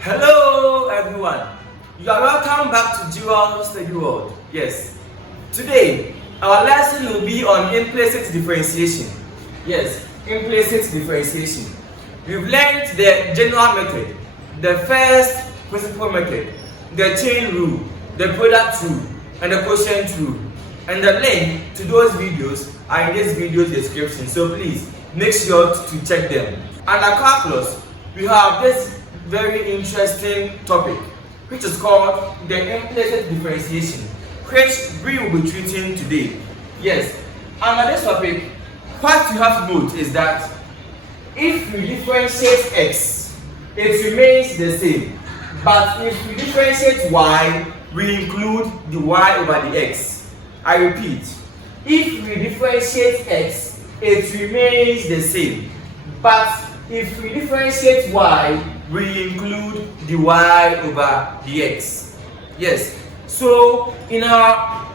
Hello everyone, you are welcome back to Dual Study World. Yes, today our lesson will be on implicit differentiation. Yes, implicit differentiation. We've learned the general method, the first principal method, the chain rule, the product rule, and the quotient rule. And the link to those videos are in this video's description, so please make sure to check them. Under calculus, we have this very interesting topic, which is called the implicit differentiation, which we will be treating today. Yes, under this topic, what you have to note is that if we differentiate x, it remains the same. But if we differentiate y, we include the y over the x. I repeat, if we differentiate x, it remains the same. But if we differentiate y, we include the y over the x. Yes, so in our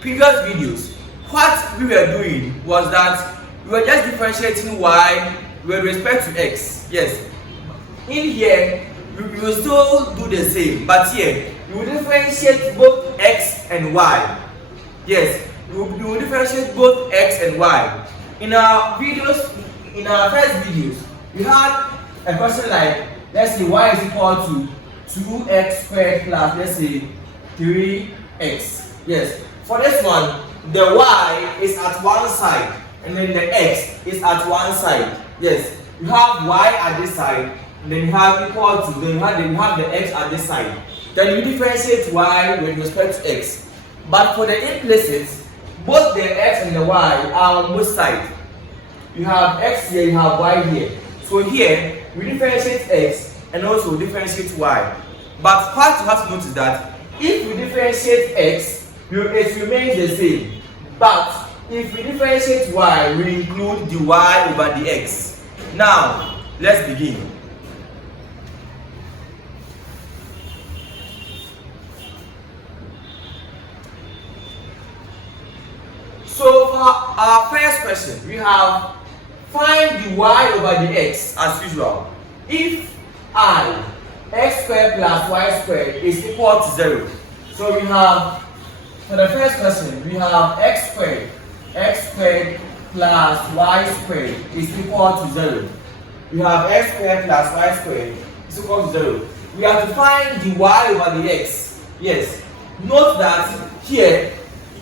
previous videos, what we were doing was that we were just differentiating y with respect to x. Yes, in here we will still do the same, but here we will differentiate both x and y. Yes, we will differentiate both x and y. In our videos, in our first videos, we had a question like, let's say y is equal to 2x squared plus, let's say, 3x. Yes, for this one, the y is at one side and then the x is at one side. Yes, you have y at this side, and then you have equal to, then you have the x at this side. Then you differentiate y with respect to x. But for the implicit, both the x and the y are on both sides. You have x here, you have y here. So here, we differentiate x and also differentiate y. But what you have to notice is that if we differentiate x, it remains the same. But if we differentiate y, we include the y over the x. Now, let's begin. So for our first question, we have find the y over the x as usual. If I, x squared plus y squared is equal to 0. So we have, for the first question, we have x squared plus y squared is equal to 0. We have x squared plus y squared is equal to 0. We have to find the y over the x. Yes. Note that here,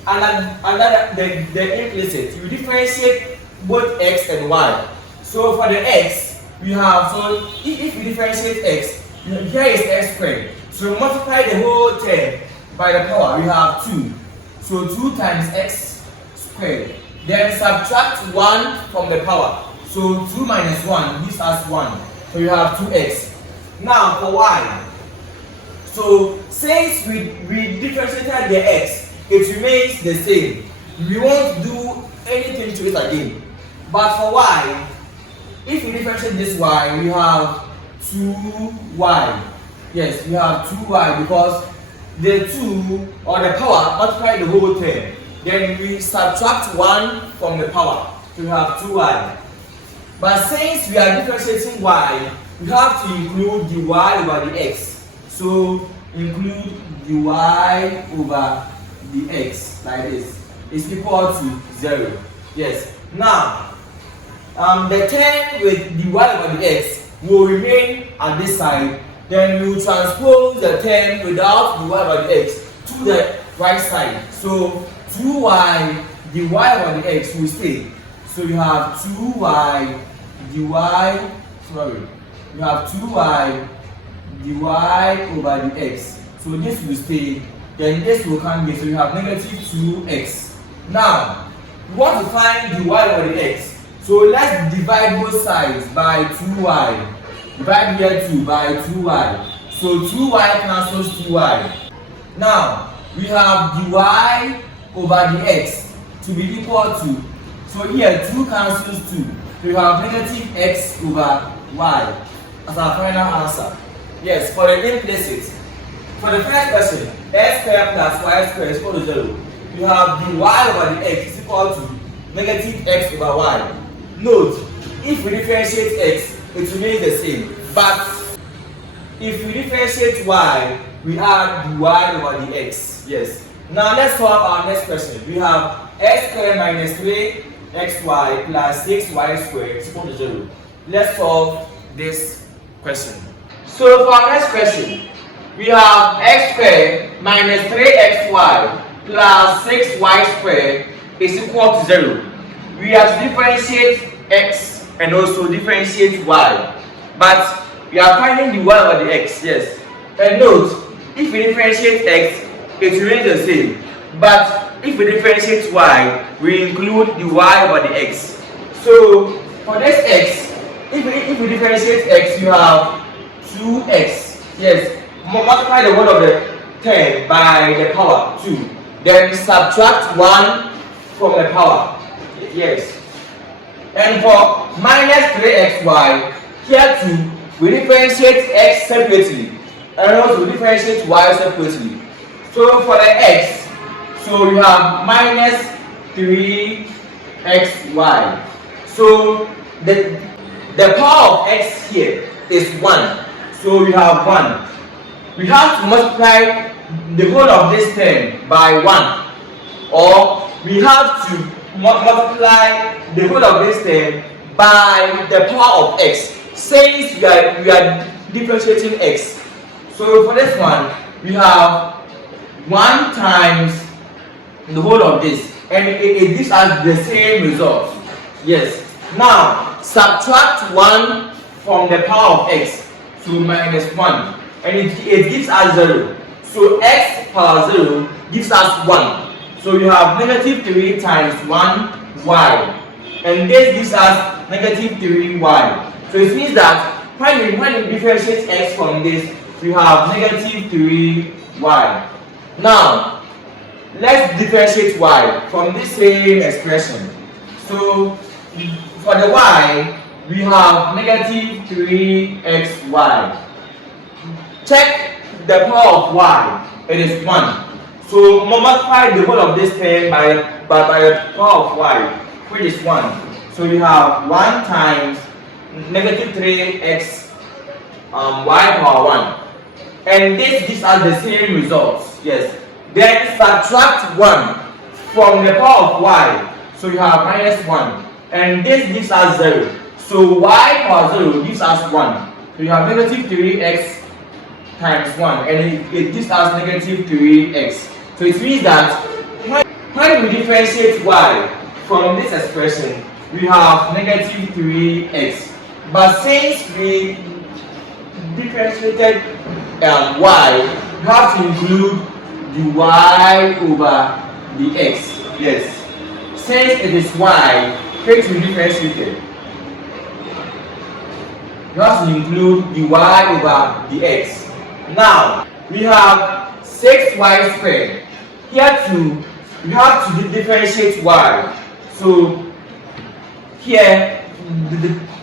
under the implicit, you differentiate both x and y. So for the x, we have, so if we differentiate x, here is x squared. So we multiply the whole term by the power, we have 2. So 2 times x squared. Then subtract 1 from the power. So 2 minus 1 gives us 1. So you have 2x. Now for y. So since we differentiated the x, it remains the same. We won't do anything to it again. But for y, if we differentiate this y, we have 2y. Yes, we have 2y because the 2 or the power multiply the whole term. Then we subtract 1 from the power. So we have 2y. But since we are differentiating y, we have to include the y over the x. So include the y over the x like this is equal to 0. Yes. Now, the term with the y over the x will remain at this side. Then we will transpose the term without the y over the x to the right side. So 2y the y over the x will stay. So you have 2y dy. Sorry, you have 2y dy over the x. So this will stay. Then this will come here, so you have negative 2x. Now, we want to find the y over the x. So let's divide both sides by 2y. Divide here 2 by 2y. So 2y cancels 2y. Now, we have the y over the x to be equal to, so here 2 cancels 2. So you have negative x over y as our final answer. Yes, for the implicit. For the first question, x squared plus y squared is equal to 0. You have the y over the x is equal to negative x over y. Note, if we differentiate x, it remains the same. But if we differentiate y, we add the y over the x. Yes. Now let's solve our next question. We have x squared minus 3xy plus 6y squared is equal to 0. Let's solve this question. So for our next question, we have x squared minus 3xy plus 6y squared is equal to 0. We have to differentiate x and also differentiate y. But we are finding the y over the x, yes. And note, if we differentiate x, it remains the same. But if we differentiate y, we include the y over the x. So for this x, if we differentiate x, you have 2x. Yes. Multiply the whole of the term by the power 2. Then subtract 1 from the power. Yes. And for minus 3xy, here too, we differentiate x separately. And also differentiate y separately. So for the x, so you have minus 3xy. So the power of x here is 1. So we have 1. We have to multiply the whole of this term by 1. Or we have to multiply the whole of this term by the power of x. Since we are differentiating x. So for this one, we have 1 times the whole of this, and it gives us the same result. Yes. Now subtract 1 from the power of x, so minus 1, and it gives us 0. So x power 0 gives us 1. So we have negative 3 times 1y, and this gives us negative 3y. So it means that when we differentiate x from this, we have negative 3y. Now let's differentiate y from this same expression. So for the y, we have negative 3xy. Check the power of y, it is 1. So multiply the whole of this term by the power of y, which is 1. So we have 1 times negative 3x y power 1. And this gives us the same results. Yes. Then subtract 1 from the power of y. So you have minus 1. And this gives us 0. So y power 0 gives us 1. So you have negative 3x times 1. And it gives us negative 3x. So it means that when we differentiate y from this expression, we have negative 3x. But since we differentiated y, you have to include the y over the x. Yes. Since it is y, which we differentiated, you have to include the y over the x. Now we have 6y squared. Here too, we have to differentiate y. So here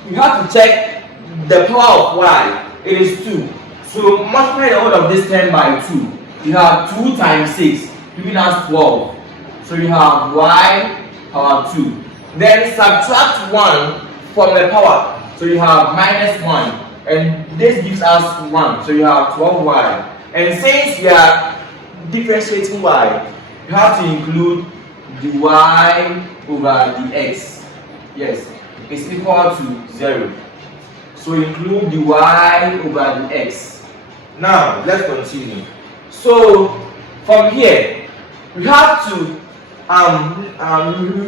you have to check the power of y. It is 2. So multiply the whole of this term by 2. You have 2 times 6, giving us 12. So you have y power 2. Then subtract 1 from the power. So you have minus 1. And this gives us 1. So you have 12y. And since we are differentiating y, you have to include the y over the x. Yes, it's equal to 0. So include the y over the x. Now let's continue. So from here, we have to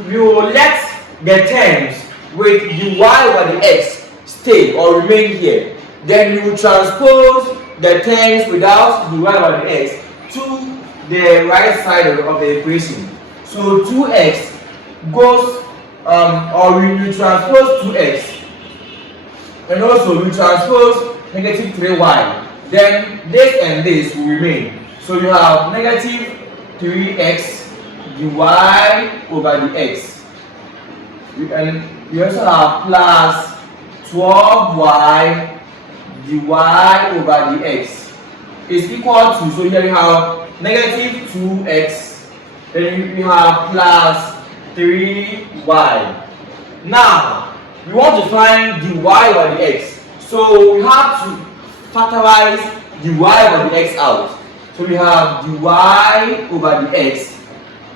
we will let the terms with the y over the x stay or remain here. Then we will transpose the terms without the y over the x to the right side of the equation. So 2x goes or we will transpose 2x, and also we transpose negative 3y. Then this and this will remain. So you have negative 3x dy over the x. And you also have plus 12y dy over the x is equal to, so here you have negative 2x, then you have plus 3y. Now we want to find the y over the x. So we have to factorize the y over the x out. So we have the y over the x.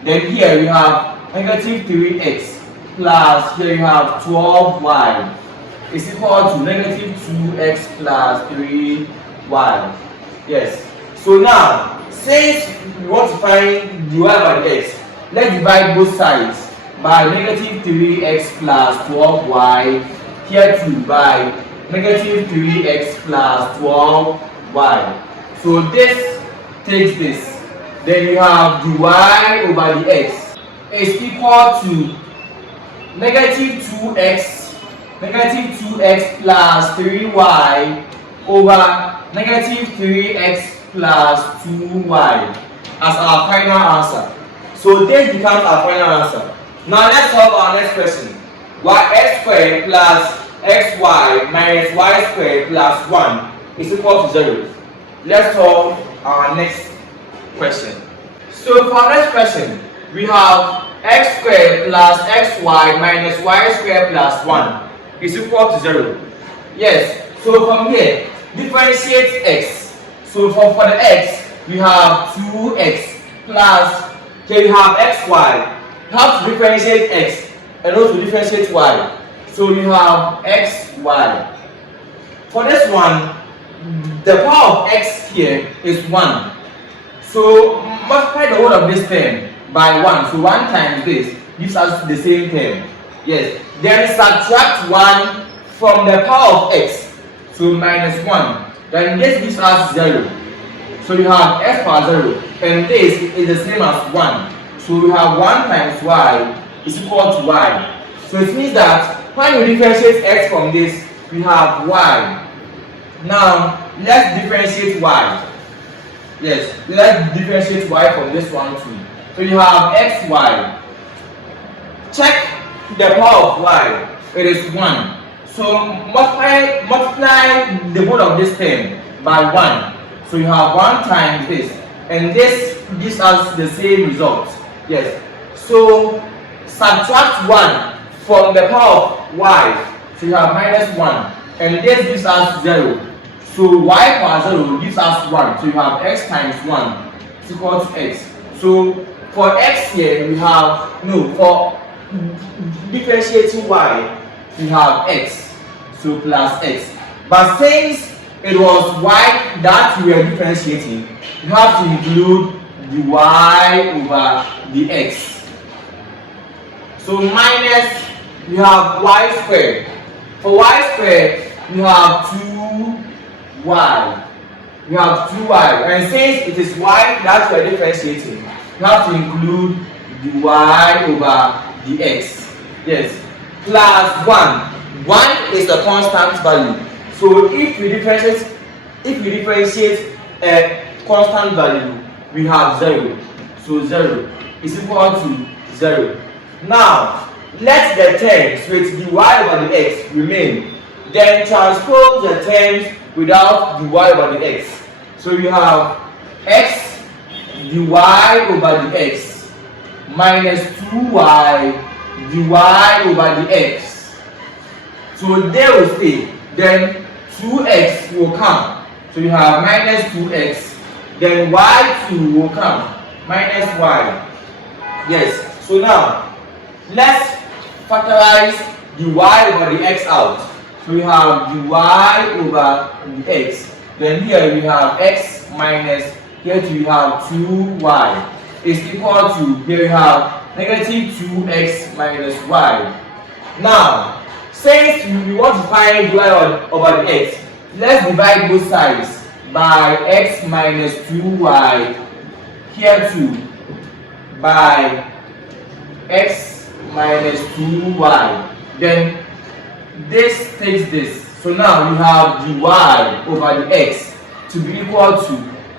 Then here we have negative 3x plus here you have 12y is equal to negative 2x plus 3y. Yes. So now, since we want to find the y over the x, let's divide both sides by negative 3x plus 12y, here too by negative 3x plus 12y. So this takes this. Then you have the y over the x is equal to negative 2x plus 3y over negative 3x plus 2y as our final answer. So this becomes our final answer. Now let's solve our next question. X squared plus xy minus y squared plus 1 is equal to 0. Let's solve our next question. So for our next question, we have x squared plus xy minus y squared plus 1 is equal to 0. Yes, so from here, differentiate x. So for the x, we have 2x plus, here we have xy. You have to differentiate x and also differentiate y. So we have xy. For this one, the power of x here is 1. So multiply the whole of this term by 1. So 1 times this gives us the same term. Yes. Then subtract 1 from the power of x. So minus 1. Then this gives us 0. So you have x power 0. And this is the same as 1. So we have 1 times y is equal to y. So it means that when you differentiate x from this, we have y. Now let's differentiate y. Yes, let's differentiate y from this one too. So you have xy. Check the power of y. It is 1. So multiply the whole of this term by 1. So you have 1 times this. And this gives us the same result. Yes. So subtract 1 from the power of y. So you have minus 1. And this gives us 0. So y power 0 gives us 1. So you have x times 1 is equal to x. So for x here, we have, for differentiating y, we have x. So plus x. But since it was y that we were differentiating, you have to include the y over the x. So minus, we have y squared. For y squared, we have 2y. We have 2y. And since it is y that we are differentiating, you have to include the y over the x. Yes. Plus 1. 1 is a constant value. So if we differentiate a constant value, we have 0. So 0 is equal to 0. Now, let the terms with the y over the x remain. Then transpose the terms without the y over the x. So we have x dy over the x minus 2y dy over the x. So they will stay. Then 2x will come. So you have minus 2x. Then y2 will come. Minus y. Yes. So now, let's factorize the y over the x out. So we have the y over the x. Then here we have x minus, here we have 2y is equal to, here we have negative 2x minus y. Now, since we want to find y over the x, let's divide both sides by x minus 2y, here too, by x minus 2y. Then this takes this. So now we have the y over the x to be equal to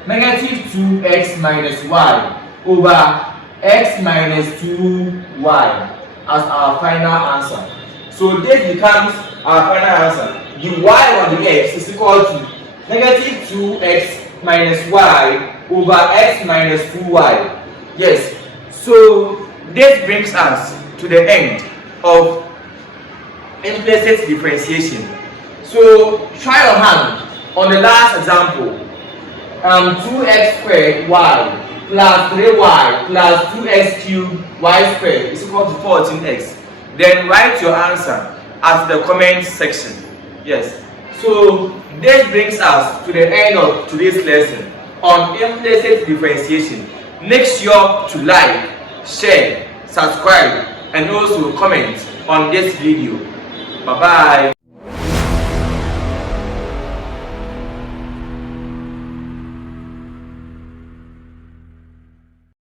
negative 2x minus y over x minus 2y as our final answer. So this becomes our final answer. The y over the x is equal to negative 2x minus y over x minus 2y. Yes. So this brings us to the end of implicit differentiation. So try your hand on the last example. 2x squared y plus 3y plus 2x cubed y squared is equal to 14x. Then write your answer at the comment section. Yes. So this brings us to the end of today's lesson on implicit differentiation. Make sure to like, share, subscribe, and also comment on this video. Bye bye.